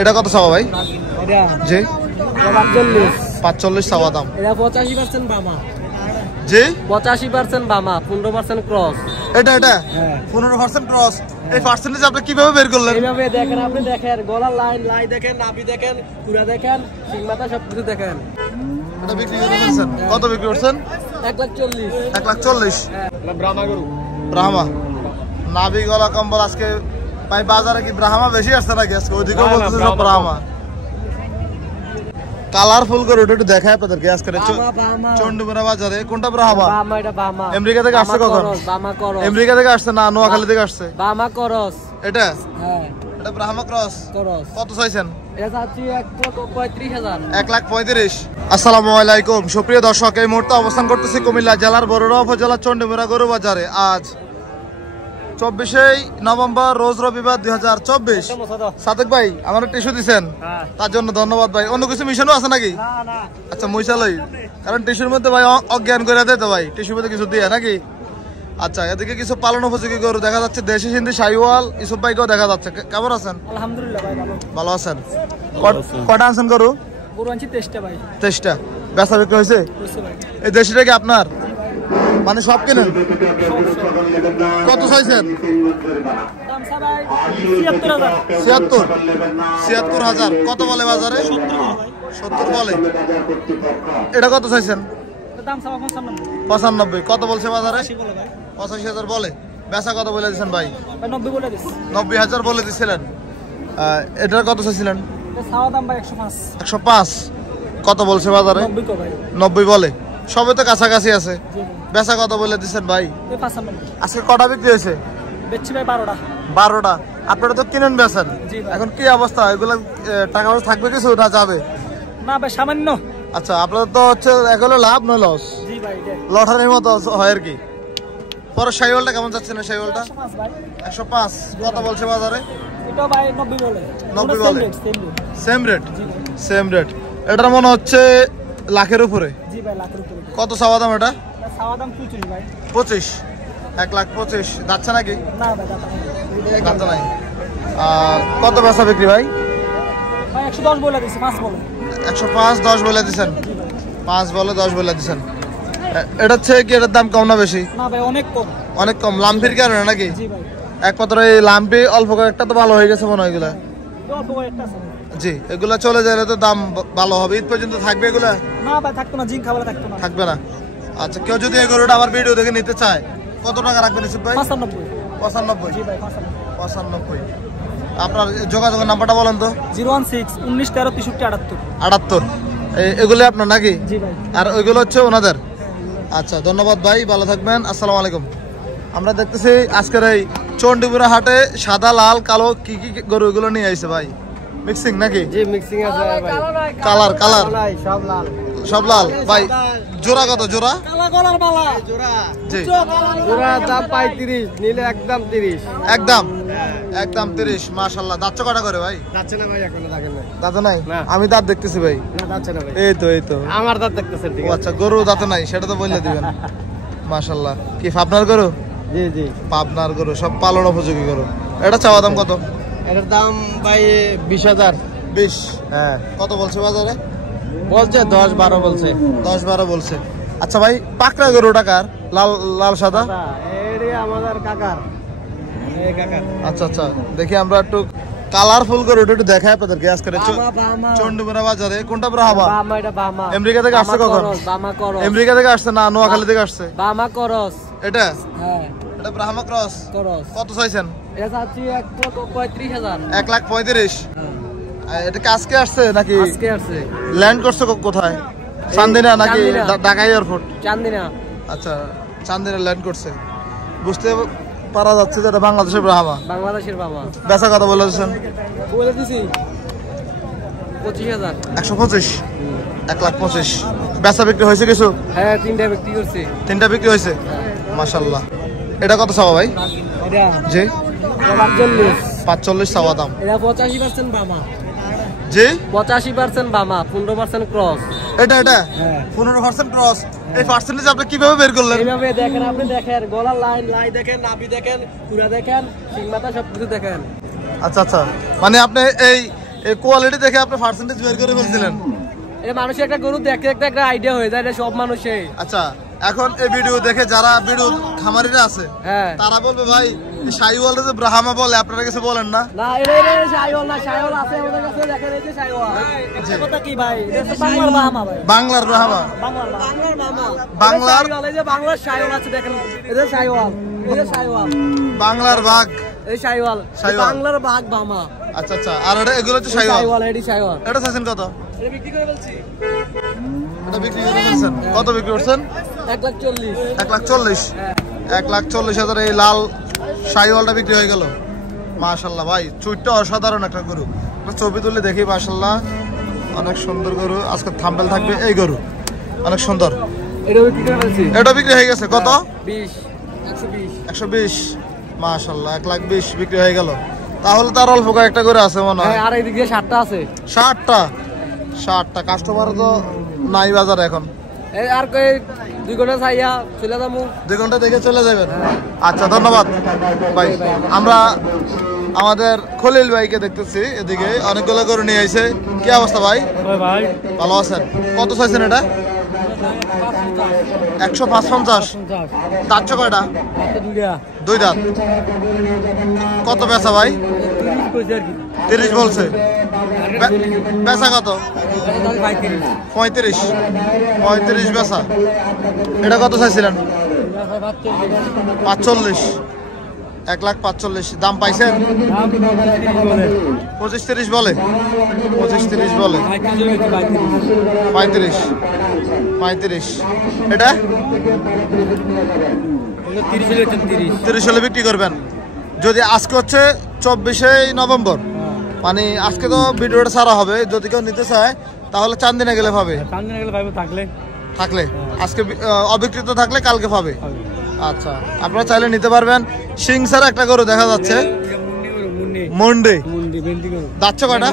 এটা কত চাওয়া ভাই? জি 45 চাওয়া দাম। এটা 85% বামা। জি 85% বামা, 15% ক্রস। এটা 15% ক্রস। এই পার্সেন্টেজ আপনি কিভাবে বের করলেন? এইভাবে দেখেন, আপনি দেখেন গলার লাইন, লাই দেখেন, নাভি দেখেন, পুরা দেখেন, সিং মাথা সবকিছু দেখেন। এটা বিক্রি করছেন কত? বিক্রি করছেন 1,40,000। 1,40,000। ব্রাহ্মা গরু, ব্রাহ্মা নাভি গলা কম্বল। আজকে ভাই বাজারে কি ব্রাহ্মা বেশি আসছে নাকি আজকে? ওইদিকেও বলতেছে সব ব্রাহ্মা। কালারফুল করে ওটা একটু দেখায় আপনাদেরকে আজকে চন্ডীপুরা বাজারে। কোনটা ব্রাহ্মা? আমেরিকা থেকে আসছে কখন? আমেরিকা থেকে আসছে না নোয়াখালী থেকে আসছে? বামা করস। এটা এটা ব্রাহ্মা ক্রস। কত চাইছেন? এটা চাচ্ছি 1,35,000। 1,35,000। আসসালামু আলাইকুম সুপ্রিয় দর্শক, এই মুহূর্তে অবস্থান করতেছি কুমিল্লা জেলার বরুড়া উপজেলার চন্ডীপুরা গরু বাজারে। আজ 24 নভেম্বর, রোজ রবিবার 2024। সাদেক ভাই আমার টিস্যু দিচ্ছেন, তার জন্য ধন্যবাদ ভাই। অন্য কিছু মিশনও আছে নাকি? আচ্ছা মুইসালই, কারণ টিস্যুর মধ্যে ভাই অজ্ঞান করে দেয় তো ভাই, টিস্যুর মধ্যে কিছু দিয়ে নাকি। আচ্ছা, এদিকে কিছু পালন উপযোগী গরু দেখা যাচ্ছে, দেশি সিন্ধি শাহিওয়াল ইসুফ ভাইকেও দেখা যাচ্ছে। কেমন আছেন? আলহামদুলিল্লাহ ভাই ভালো আছেন। কটা আনছেন গরু? গরু আনছি 23টা ভাই। 23টা বেচা বিক্রি হয়েছে? এই দেশিটা কি আপনার? মানে সব কিনেন? কত চাইছেন? 76,000। কত বলে বাজারে? 70 বলে। এটা কত চাইছেন? 95। কত বলছে বাজারে? 85,000 বলে। বেচা কত বলে দিচ্ছেন ভাই? 90,000 বলে দিচ্ছিলেন। এটার কত চাইছিলেন? 105। কত বলছে বাজারে? 90 বলে। সবে তো কাছাকাছি আছে। বেচা কত বলে দিচ্ছেন ভাই? আজকে কটা বিক্রি হয়েছে? 12টা। আপনারা তো কিনেন বেচেন, এখন কি অবস্থা? এগুলো টাকা পয়সা থাকবে কিছু না যাবে? না ভাই সামান্য। আচ্ছা, আপনাদের তো হচ্ছে এগুলো লাভ নয় লস, লটারির মতো হয় আর কি। পরে শাহিওয়ালটা কেমন যাচ্ছে না? শাহিওয়ালটা 105। কত বলছে বাজারে? 90 বলে। Same rate. এটার মনে হচ্ছে লাখের উপরে। কত চাওয়া দাম এটা? 25। 1,25,000। যাচ্ছে নাকি? যাচ্ছে নাই। কত বেচা বিক্রি ভাই? 110 বলে দিছি, 5 বলে। 105, 10 বলে দিচ্ছেন। 5 বলে 10 বলে দিচ্ছেন। এটা হচ্ছে কি, এটার দাম কম না বেশি? না ভাই অনেক কম। অনেক কম। লাম্পির কারণে নাকি? জি ভাই। একমাত্র এই লাম্পি অল্প কয়েকটা তো ভালো হয়ে গেছে মনে হয় এগুলা। জি, এগুলা চলে গেলে তো দাম ভালো হবে। ঈদ পর্যন্ত থাকবে এগুলা? না ভাই থাকতো না, জিঙ্ক খাবার থাকতো না। থাকবে না। আচ্ছা, কেউ যদি এই গরুটা আমার ভিডিও দেখে নিতে চায় কত টাকা রাখবেন ইসুফ ভাই? 95। জি ভাই 95। আপনার যোগাযোগের নাম্বারটা বলেন তো। 016 19 13 63 78। এগুলো আপনার নাকি? জি ভাই। আর ওইগুলো হচ্ছে ওনাদের? আচ্ছা, ধন্যবাদ ভাই, ভালো থাকবেন। আসসালামু আলাইকুম। আমরা দেখতেছি আজকের এই চন্ডীপুরা হাটে সাদা লাল কালো কি কি গরু এগুলো নিয়ে আইছে ভাই? মিক্সিং নাকি? জি মিক্সিং আছে ভাই। কালার সব লাল। সব লাল ভাই। জোড়া কত? জোড়া কালা গলার বালা জোড়া। জি জোড়া দাম 35, নিলে একদম 30। একদম 30। মাশাআল্লাহ। দাঁত কটা করে ভাই? যাচ্ছে না ভাই, এখনো দেখেন না। দাঁত নাই? আমি দাঁত দেখতেছি ভাই। না যাচ্ছে না ভাই। এই তো আমার দাঁত দেখতেছেন ঠিক আছে। আচ্ছা, গরু দাঁত নাই সেটা তো বলে দিবেন। মাশাআল্লাহ। কি পাবনার গরু? জি পাবনার গরু, সব পালন উপযোগী গরু। এটা চাওয়া দাম কত? এটার দাম ভাই 20,000। 20? হ্যাঁ। কত বলছে বাজারে? বলছে 10-12 বলছে। 10-12 বলছে। আচ্ছা ভাই, পাকড়া গরুটা কার? লাল সাদা? এডি আমাদের কাকার। এই কাকার। আচ্ছা, দেখি আমরা একটু কালারফুল গরু একটু দেখাই আপনাদেরকে আজকে চন্ডীপুরা বাজারে। কোনটা ব্রাহ্মা? এটা বামা। আমেরিকা থেকে আসছে কখন? আমেরিকা থেকে আসছে না নোয়াখালী থেকে আসছে? বামা করস। এটা এটা ব্রাহ্মা ক্রস। কত চাইছেন? এটা চাচ্ছি 1,35,000। 1,35,000। এটা আজকে আসছে নাকি? আজকে আসছে। ল্যান্ড করছে কোথায়? চান্দিনা নাকি ঢাকা এয়ারপোর্ট? চান্দিনা। আচ্ছা, চান্দিনা ল্যান্ড করছে। বুঝতে পারা যাচ্ছে যে এটা বাংলাদেশের ব্রাহ্মা। বেচা কথা বলে দিচ্ছেন? বলে দিছি 25,000। 125। 1,25,000। বেচা বিক্রি হয়েছে কিছু? হ্যাঁ, 3টা বিক্রি করছি। 3টা বিক্রি হয়েছে? মাশাআল্লাহ। এটা কত চাওয়া ভাই? জি 45 চাওয়া দাম। এটা 85% বামা। জি 85% বামা, 15% ক্রস। এটা 15% ক্রস। এই পার্সেন্টেজ আপনি কিভাবে বের করলেন? এইভাবে দেখেন, আপনি দেখেন গলার লাইন, লাই দেখেন, নাভি দেখেন, পুরা দেখেন, সিং মাথা সবকিছু দেখেন। আচ্ছা, মানে আপনি এই এই কোয়ালিটি দেখে আপনি পার্সেন্টেজ বের করে ফেলছিলেন। এই মানুষের একটা গরু দেখতে দেখতে একটা আইডিয়া হয়ে যায়, সব মানুষে। আচ্ছা, এখন এই ভিডিও দেখে যারা ভিডিও খামারিরা আছে তারা বলবে ভাই শাইওয়াল যে ব্রাহ্মা বলে, আপনারা কিছু বলেন না? না, এটা শাইওয়াল না, শাইওয়াল আছে আমাদের কাছে, দেখেন এই যে শাইওয়াল। এটা কথা কি ভাই? এটা তো বাংলার ব্রাহ্মা ভাই। বাংলার ব্রাহ্মা, বাংলার ব্রাহ্মা, বাংলার এই যে বাংলার শাইওয়াল আছে, দেখেন এই যে শাইওয়াল, এই যে শাইওয়াল, বাংলার বাঘ, এই শাইওয়াল, বাংলার বাঘ ব্রাহ্মা। আচ্ছা আচ্ছা, আর এগুলো হচ্ছে শাইওয়াল। এডি শাইওয়াল। এটা চাইছেন কত? এটা বিক্রি করে বলছি। এটা বিক্রি করে ফেলছেন কত? বিক্রি করছেন 1,40,000। 1,40,000। 1,40,000 এই লাল শাইওয়ালটা বিক্রি হয়ে গেল। মাশাআল্লাহ ভাই, চুইটটা অসাধারণ একটা গরু। ছবি তুলে দেখি, মাশাআল্লাহ অনেক সুন্দর গরু। আজকে থাম্বনেল থাকবে এই গরু, অনেক সুন্দর। এটা বিক্রি করে ফেলছি। এটা বিক্রি হয়ে গেছে কত? 20, 120। 120। মাশাআল্লাহ 1,20,000 বিক্রি হয়ে গেল। তাহলে তার অল্প কয়েকটা করে আছে মনে হয়। আর এইদিকে 60টা আছে। 60টা কাস্টমারও তো নাই বাজারে এখন। এই আর কই 2 ঘন্টা চাইয়া চলে যাবো। 2 ঘন্টা দেখে চলে যাবেন। আচ্ছা, ধন্যবাদ ভাই। আমরা আমাদের খলিল ভাইকে দেখতেছি, এদিকে অনেকগুলো গরু নিয়ে আইছে। কি অবস্থা ভাই? ভাই ভালো আছেন? কত চাইছেন এটা? 150। দাঁত কয়টা? 2 দাঁত। কত বেচা ভাই? 30 বলছে। বেচা কত? 35 বেচা। এটা কত চাইছিলেন? 45। 1,45,000 দাম পাইছেন? 25-30 বলে। 25-30 বলে। 35। এটা 30 হলে বিক্রি করবেন। যদি আজকে হচ্ছে 24শে নভেম্বর, মানে আজকে তো ভিডিওটা ছাড়া হবে, যদি কেউ নিতে চায় তাহলে চান্দিনা গেলে পাবে। থাকলে আজকে অবিকৃত থাকলে কালকে পাবে। আচ্ছা, আপনারা চাইলে নিতে পারবেন। সিংসার একটা গরু দেখা যাচ্ছে, মন্ডে। দাঁতছ কয়টা?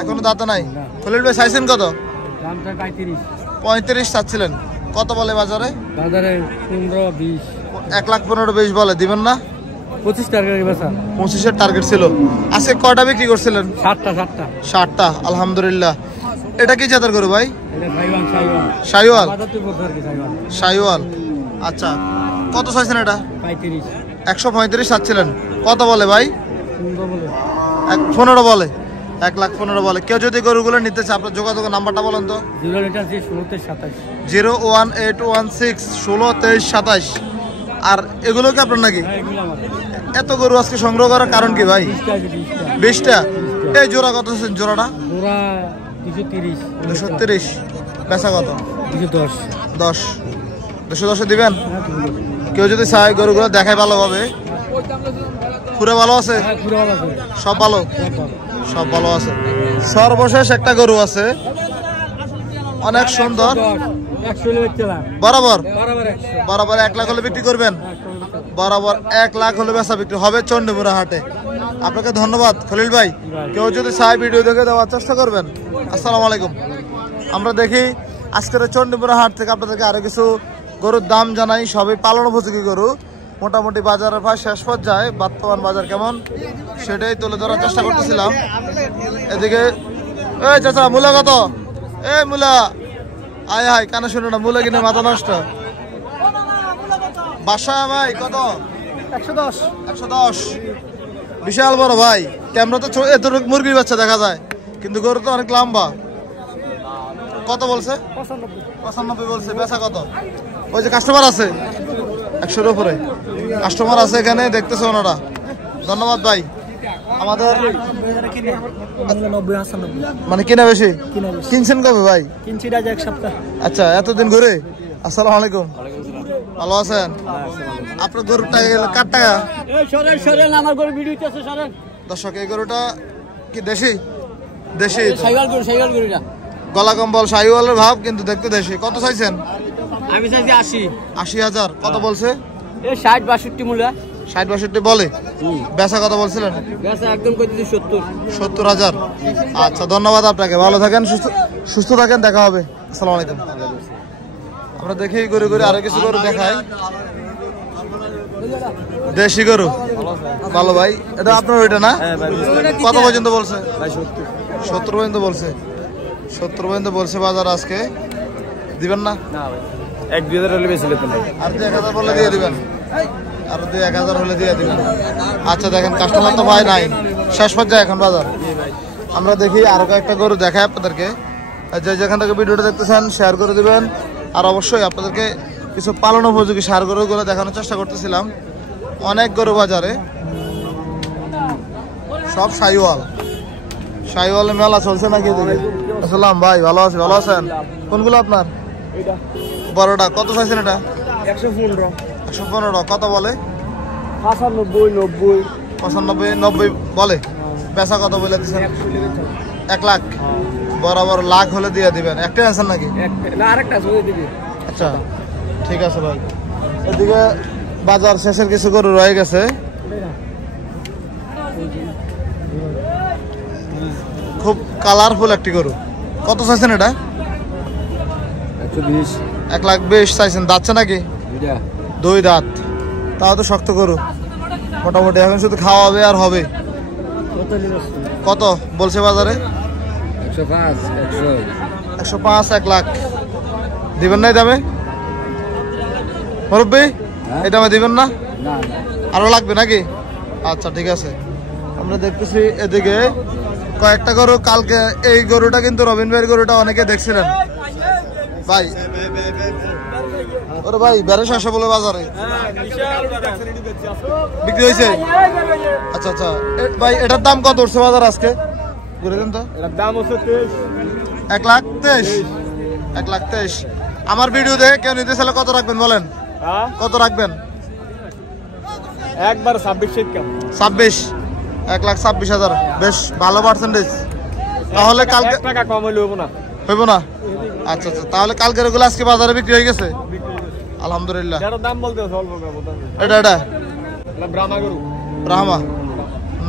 এখনো দাঁত নাই। খলিল ভাই চাইছেন কত? 35 চাচ্ছিলেন। কত বলে বাজারে? 1,15,000 বলে। দিবেন না? 25-এর টার্গেট ছিল। আজকে কয়টা বিক্রি করছিলেন? 60টা। আলহামদুলিল্লাহ। এটা কি জাতের গরু ভাই? শাইওয়াল। আচ্ছা, কত চাইছেন এটা? 135 চাচ্ছিলেন। কত বলে ভাই? 15 বলে। 1,15,000 বলে। কেউ যদি গরুগুলো নিতে চায়, আপনার যোগাযোগের নাম্বারটা বলেন তো। 01816 আর এগুলো কি আপনার নাকি? এত গরু আজকে সংগ্রহ করার কারণ কি ভাই? 20টা। এই জোড়া কত আছেন? জোড়াটা 230। বেচা কত? 210 দিবেন? কেউ যদি চায় গরুগুলো দেখায় ভালোভাবে। পুরো ভালো আছে? সব ভালো? সব ভালো আছে। সর্বশেষ একটা গরু আছে, অনেক সুন্দর। বরাবর 1 লাখ হলে বিক্রি করবেন? বরাবর 1 লাখ হলে বেচা বিক্রি হবে চন্ডীমুড়া হাটে। আপনাকে ধন্যবাদ খলিল ভাই। কেউ যদি চায় ভিডিও দেখে দেওয়ার চেষ্টা করবেন। আসসালামু আলাইকুম। আমরা দেখি আজকের চন্ডীমুড়া হাট থেকে আপনাদেরকে আরো কিছু গরুর দাম জানাই। সবই পালন উপযোগী গরু। মোটামুটি বাজারের প্রায় শেষ পর্যায়ে, বর্তমান বাজার কেমন সেটাই তুলে ধরার চেষ্টা করতেছিলাম। এদিকে এই চাচা, মূলা কত? এই মূলা আয় হায়, কানে শুনো না, মূলা কিনে মাথা নষ্ট। বাসা ভাই কত? 110। বিশাল বড় ভাই। ক্যামেরা তো এতটুকু মুরগির বাচ্চা দেখা যায়, কিন্তু গরু তো অনেক লম্বা। কত বলছে? 95 বলছে। বেচা কত? ওই যে কাস্টমার আছে 100-এর উপরে কাস্টমার আছে এখানে, দেখতেছে ওনারা। ধন্যবাদ ভাই। আমাদের মানে কিনা বেশি? কিনছেন কবে ভাই? কিনছি আজ 1 সপ্তাহ। আচ্ছা, এতদিন ঘুরে। আসসালামু আলাইকুম। ভালো আছেন? আপনার গরুটা কার টাকা? আমার গরু ভিডিও আছে। দর্শক, এই গরুটা কি দেশি? দেশি শাইওয়াল গরুটা। গলা কম্বল শাইওয়ালের ভাব, কিন্তু দেখতে দেশি। কত চাইছেন? আমি চাইছি 80,000। কত বলছে? 60-62 মূল্য। 60-62 বলে। বেচা কত বলছিলেন? বেচা একদম কই দিছি 70,000। আচ্ছা, ধন্যবাদ আপনাকে। ভালো থাকেন, সুস্থ থাকেন। দেখা হবে। আসসালামু আলাইকুম। আমরা দেখি ঘুরে ঘুরে আরো কিছু গরু দেখাই। দেশি গরু ভালো ভাই, এটা আপনার ওইটা না? কত পর্যন্ত বলছে? 70 পর্যন্ত বলছে। 70 পর্যন্ত বলছে বাজার আজকে। দিবেন না? এক 2000 হলে বেশি লেতে না। আর 2000 বলে দিয়ে দিবেন, আর 1000 হলে দিয়ে দিবেন। আচ্ছা দেখেন কাস্টমার তো ভাই নাই, শেষ পর্যায়ে এখন বাজার। আমরা দেখি আরো কয়েকটা গরু দেখাই আপনাদেরকে। যে যেখান থেকে ভিডিওটা দেখতেছেন শেয়ার করে দিবেন। আর অবশ্যই আপনাদেরকে কিছু পালন উপযোগী সার গরুগুলো দেখানোর চেষ্টা করতেছিলাম। অনেক গরু বাজারে, সব শাহিওয়ালের মেলা চলছে নাকি? আসসালাম ভাই, ভালো আছি। ভালো আছেন? কোনগুলো আপনার? বড়টা কত চাইছেন এটা? 115। কত বলে? 95 90 বলে। পেশা কত বলে দিচ্ছেন? 1 লাখ। বরাবর লাখ হলে দিয়ে দিবেন। একটা আনছেন নাকি? আচ্ছা ঠিক আছে ভাই। এদিকে বাজার শেষের কিছু গরু রয়ে গেছে। খুব কালারফুল একটি গরু। কত চাইছেন এটা? 1,20,000 চাইছেন। দাঁতছে নাকি? 2 দাঁত। তাও তো শক্ত গরু মোটামুটি। এখন শুধু খাওয়াবে আর হবে। কত বলছে বাজারে? 105 1 লাখ। দিবেন না এই দামে মুরব্বি? এই দামে দিবেন না? আরো লাগবে নাকি? আচ্ছা ঠিক আছে। আমরা দেখতেছি এদিকে কয়েকটা গরু। কালকে এই গরুটা কিন্তু রবিন ভাইয়ের গরুটা অনেকে দেখছিলেন ভাই। ওরে ভাই বেড়ে শেষে বলে বাজারে বিক্রি হয়েছে। আচ্ছা আচ্ছা ভাই, এটার দাম কত উঠছে বাজার আজকে? ঘুরে দেন তো। দাম হচ্ছে 1,23,000। 1,23,000। আমার ভিডিও দেখে কেউ নিতে চাইলে কত রাখবেন বলেন? কত রাখবেন? একবার 26 1,26,000। বেশ ভালো পার্সেন্টেজ। তাহলে কালকে টাকা কম হইলে হইব না? হইব না? আচ্ছা আচ্ছা, তাহলে কালকের এগুলো আজকে বাজারে বিক্রি হয়ে গেছে আলহামদুলিল্লাহ। দাম বলতে এটা এটা ব্রাহ্মা ব্রাহ্মা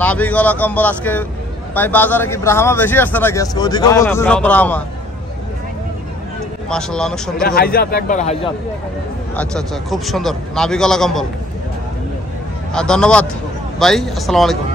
নাভি গলা কম্বল। আজকে ভাই বাজারে কি ব্রাহ্মা বেশি আসছে নাকি আজকে? ওইদিকেও বলতেছে সব ব্রাহ্মা। মাশাআল্লাহ অনেক সুন্দর। আচ্ছা আচ্ছা খুব সুন্দর নাভি গলা কম্বল। আর ধন্যবাদ ভাই, আসসালামু আলাইকুম।